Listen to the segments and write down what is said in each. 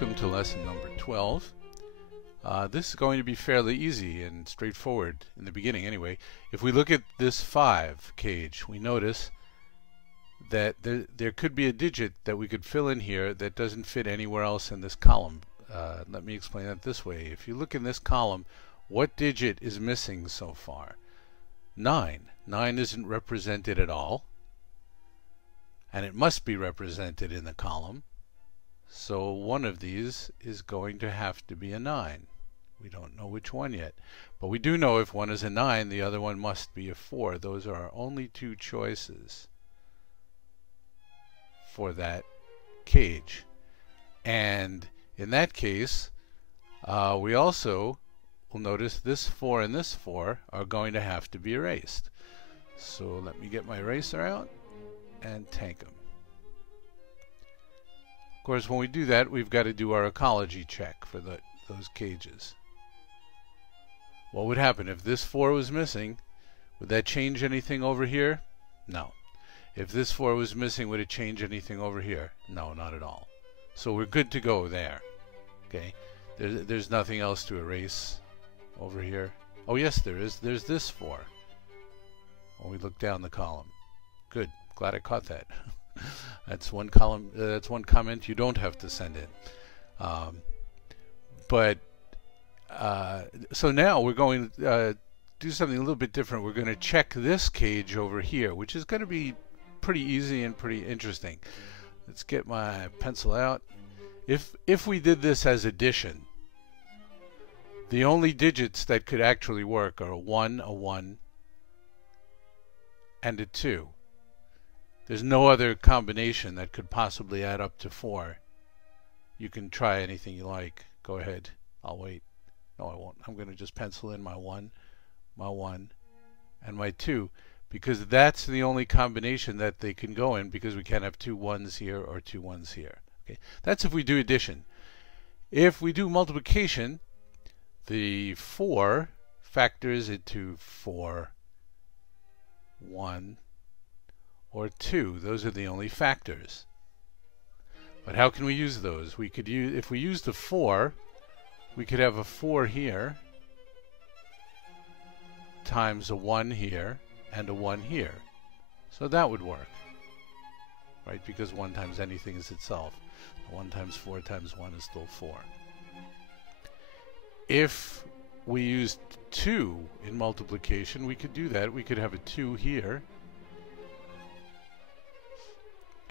Welcome to lesson number 12. This is going to be fairly easy and straightforward in the beginning anyway. If we look at this 5 cage, we notice that there could be a digit that we could fill in here that doesn't fit anywhere else in this column. Let me explain that this way. If you look in this column, what digit is missing so far? 9. 9 isn't represented at all, and it must be represented in the column. So one of these is going to have to be a 9. We don't know which one yet, but we do know if one is a 9, the other one must be a 4. Those are our only two choices for that cage. And in that case, we also will notice this 4 and this 4 are going to have to be erased. So let me get my eraser out and tank them. Of course, when we do that, we've got to do our ecology check for those cages. What would happen if this 4 was missing? Would that change anything over here? No. If this 4 was missing, would it change anything over here? No, not at all. So we're good to go there. Okay. There's nothing else to erase over here. Oh yes, there is. There's this 4. When we look down the column. Good. Glad I caught that. That's one column. That's one comment you don't have to send in. So now we're going to do something a little bit different. We're going to check this cage over here, which is going to be pretty easy and pretty interesting. Let's get my pencil out. If we did this as addition, the only digits that could actually work are a 1, and a 2. There's no other combination that could possibly add up to 4. You can try anything you like. Go ahead. I'll wait. No, I won't. I'm going to just pencil in my 1, and my 2, because that's the only combination that they can go in, because we can't have 2 1s here or 2 1s here. Okay, that's if we do addition. If we do multiplication, the 4 factors into 4, 1, or 2. Those are the only factors. But how can we use those? We could use, if we use the 4, we could have a 4 here times a 1 here and a 1 here. So that would work, right? Because 1 times anything is itself. 1 times 4 times 1 is still 4. If we used 2 in multiplication, we could do that. We could have a 2 here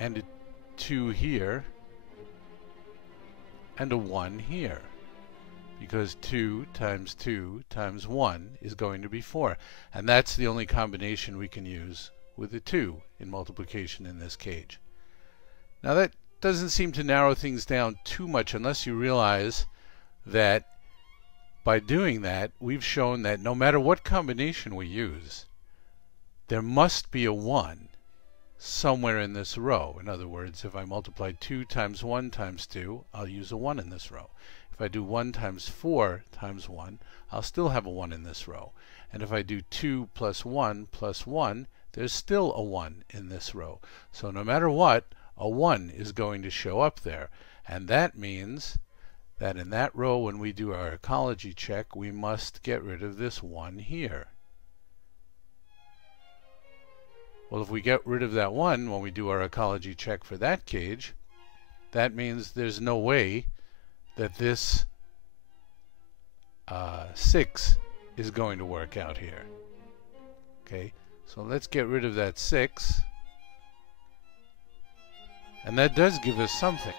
and a 2 here and a 1 here, because 2 times 1 is going to be 4, and that's the only combination we can use with a 2 in multiplication in this cage. Now that doesn't seem to narrow things down too much, unless you realize that by doing that, we've shown that no matter what combination we use, there must be a 1 somewhere in this row. In other words, if I multiply 2 times 1 times 2, I'll use a 1 in this row. If I do 1 times 4 times 1, I'll still have a 1 in this row. And if I do 2 plus 1 plus 1, there's still a 1 in this row. So no matter what, a 1 is going to show up there. And that means that in that row, when we do our ecology check, we must get rid of this 1 here. Well, if we get rid of that 1 when we do our ecology check for that cage, that means there's no way that this 6 is going to work out here. Okay, so let's get rid of that 6. And that does give us something.